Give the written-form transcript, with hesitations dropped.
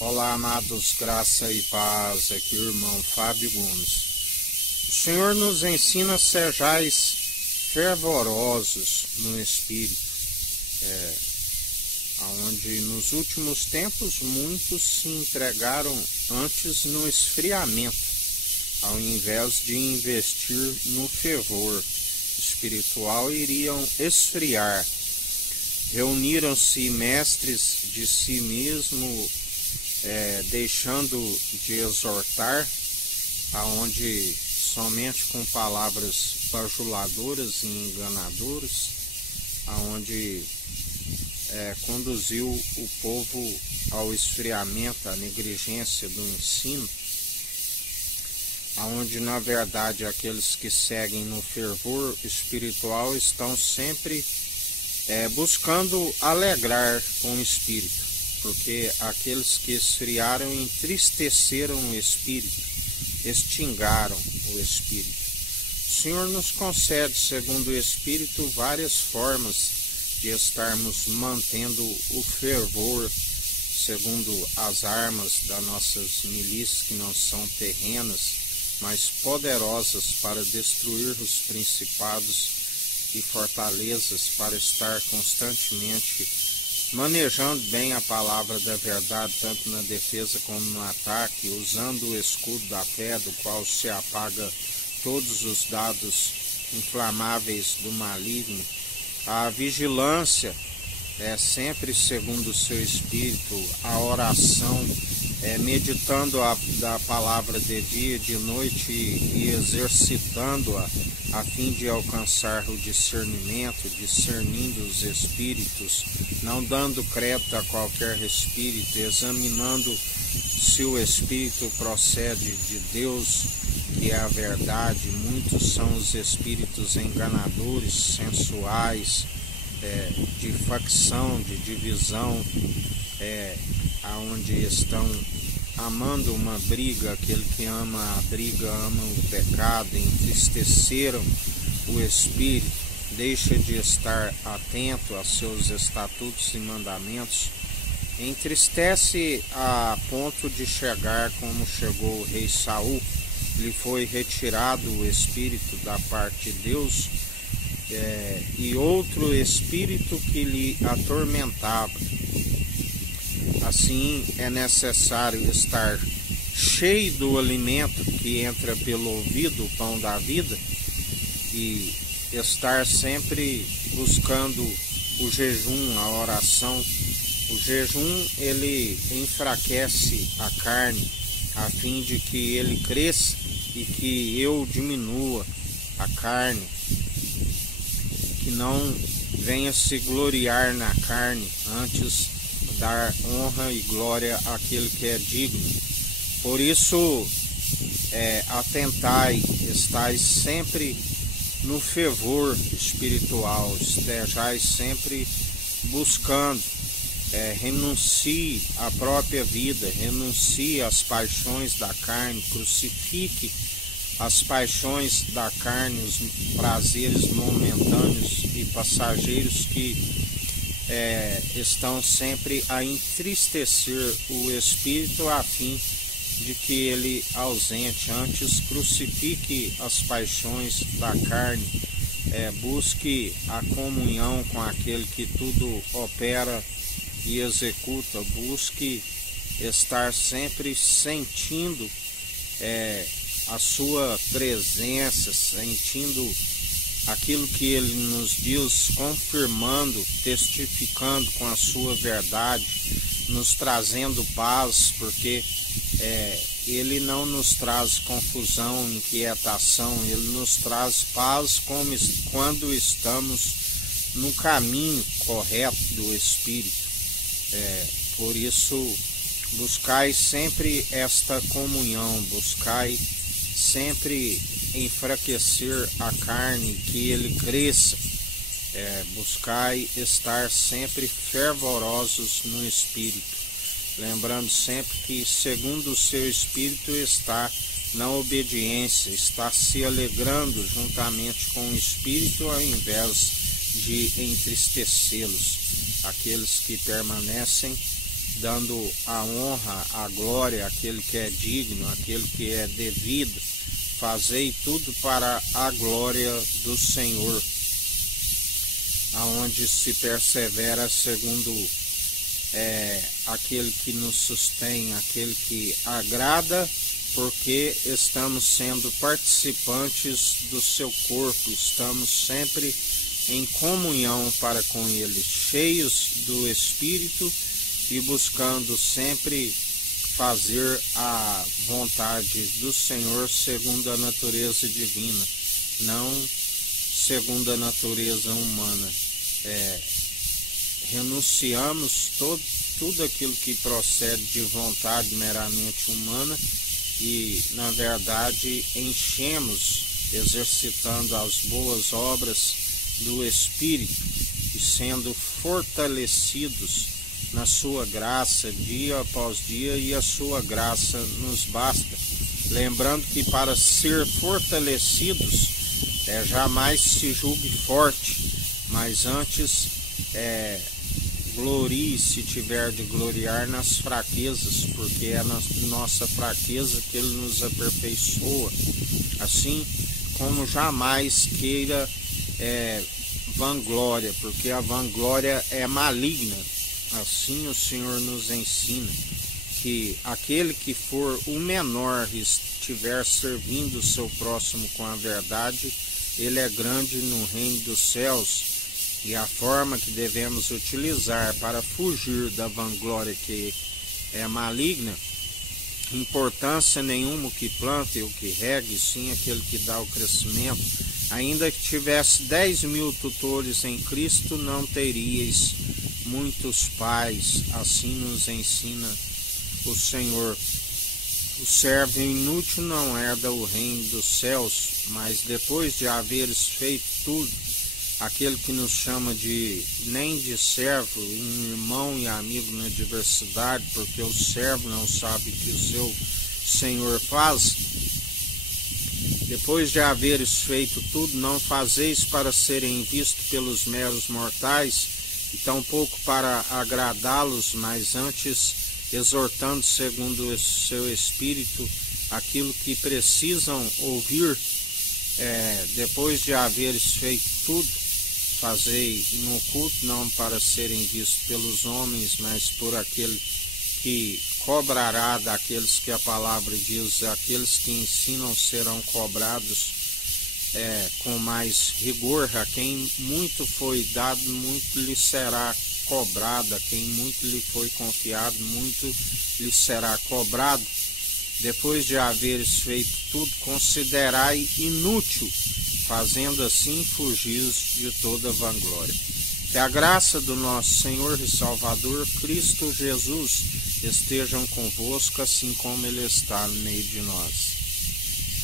Olá, amados, graça e paz, aqui o irmão Fábio Gomes. O Senhor nos ensina a sejais fervorosos no Espírito, onde nos últimos tempos muitos se entregaram antes no esfriamento, ao invés de investir no fervor espiritual, iriam esfriar. Reuniram-se mestres de si mesmo, deixando de exortar, aonde somente com palavras bajuladoras e enganadoras, aonde conduziu o povo ao esfriamento, à negligência do ensino, aonde na verdade aqueles que seguem no fervor espiritual estão sempre buscando alegrar com o Espírito, porque aqueles que esfriaram entristeceram o Espírito, extingaram o Espírito. O Senhor nos concede, segundo o Espírito, várias formas de estarmos mantendo o fervor, segundo as armas das nossas milícias, que não são terrenas, mas poderosas para destruir os principados e fortalezas, para estar constantemente manejando bem a palavra da verdade, tanto na defesa como no ataque, usando o escudo da fé, do qual se apaga todos os dados inflamáveis do maligno. A vigilância sempre segundo o seu Espírito, a oração, meditando da palavra de dia e de noite e exercitando-a, a fim de alcançar o discernimento, discernindo os espíritos, não dando crédito a qualquer espírito, examinando se o espírito procede de Deus, que é a verdade. Muitos são os espíritos enganadores, sensuais, de facção, de divisão, aonde estão amando uma briga. Aquele que ama a briga ama o pecado, entristeceram o Espírito, deixa de estar atento a seus estatutos e mandamentos, entristece a ponto de chegar como chegou o rei Saul. Lhe foi retirado o Espírito da parte de Deus, e outro espírito que lhe atormentava. Assim é necessário estar cheio do alimento que entra pelo ouvido, o pão da vida, e estar sempre buscando o jejum, a oração. O jejum, ele enfraquece a carne, a fim de que ele cresça e que eu diminua a carne, que não venha se gloriar na carne, antes dar honra e glória àquele que é digno. Por isso, atentai, estais sempre no fervor espiritual, estejais sempre buscando, renuncie à própria vida, renuncie às paixões da carne, crucifique as paixões da carne, os prazeres momentâneos e passageiros que estão sempre a entristecer o Espírito, a fim de que ele ausente. Antes, crucifique as paixões da carne, busque a comunhão com aquele que tudo opera e executa, busque estar sempre sentindo a sua presença, sentindo aquilo que ele nos diz, confirmando, testificando com a sua verdade, nos trazendo paz, porque ele não nos traz confusão, inquietação, ele nos traz paz quando estamos no caminho correto do Espírito. Por isso, buscai sempre esta comunhão, buscai sempre enfraquecer a carne, que ele cresça, buscai estar sempre fervorosos no Espírito, lembrando sempre que segundo o seu Espírito está na obediência, está se alegrando juntamente com o Espírito, ao invés de entristecê-los. Aqueles que permanecem dando a honra, a glória àquele que é digno, àquele que é devido. Fazei tudo para a glória do Senhor, aonde se persevera segundo aquele que nos sustém, aquele que agrada, porque estamos sendo participantes do seu corpo, estamos sempre em comunhão para com ele, cheios do Espírito e buscando sempre fazer a vontade do Senhor segundo a natureza divina, não segundo a natureza humana. Renunciamos tudo aquilo que procede de vontade meramente humana e, na verdade, enchemos, exercitando as boas obras do Espírito e sendo fortalecidos na sua graça dia após dia, e a sua graça nos basta. Lembrando que para ser fortalecidos, jamais se julgue forte, mas antes glorie, se tiver de gloriar, nas fraquezas, porque é na nossa fraqueza que ele nos aperfeiçoa. Assim como jamais queira vanglória, porque a vanglória é maligna. Assim o Senhor nos ensina que aquele que for o menor e estiver servindo o seu próximo com a verdade, ele é grande no reino dos céus. E a forma que devemos utilizar para fugir da vanglória que é maligna, importância nenhuma o que planta e o que regue, sim aquele que dá o crescimento. Ainda que tivesse 10.000 tutores em Cristo, não teríeis muitos pais. Assim nos ensina o Senhor. O servo inútil não herda o reino dos céus, mas depois de haveres feito tudo, aquele que nos chama nem de servo, um irmão e amigo na diversidade, porque o servo não sabe o que o seu Senhor faz. Depois de haveres feito tudo, não fazeis para serem vistos pelos meros mortais, e tampouco para agradá-los, mas antes exortando segundo o seu Espírito aquilo que precisam ouvir. Depois de haveres feito tudo, fazei no oculto, não para serem vistos pelos homens, mas por aquele que cobrará daqueles que a palavra diz, aqueles que ensinam serão cobrados com mais rigor. A quem muito foi dado, muito lhe será cobrado. A quem muito lhe foi confiado, muito lhe será cobrado. Depois de haveres feito tudo, considerai inútil, fazendo assim fugir de toda vanglória. Que a graça do nosso Senhor e Salvador Cristo Jesus estejam convosco, assim como Ele está no meio de nós.